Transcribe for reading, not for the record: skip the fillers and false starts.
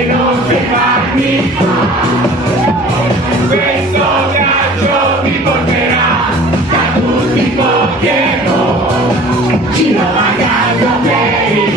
e non fermarmi. Questo viaggio mi porterà da tutti i Pokémon, Giro vagando per il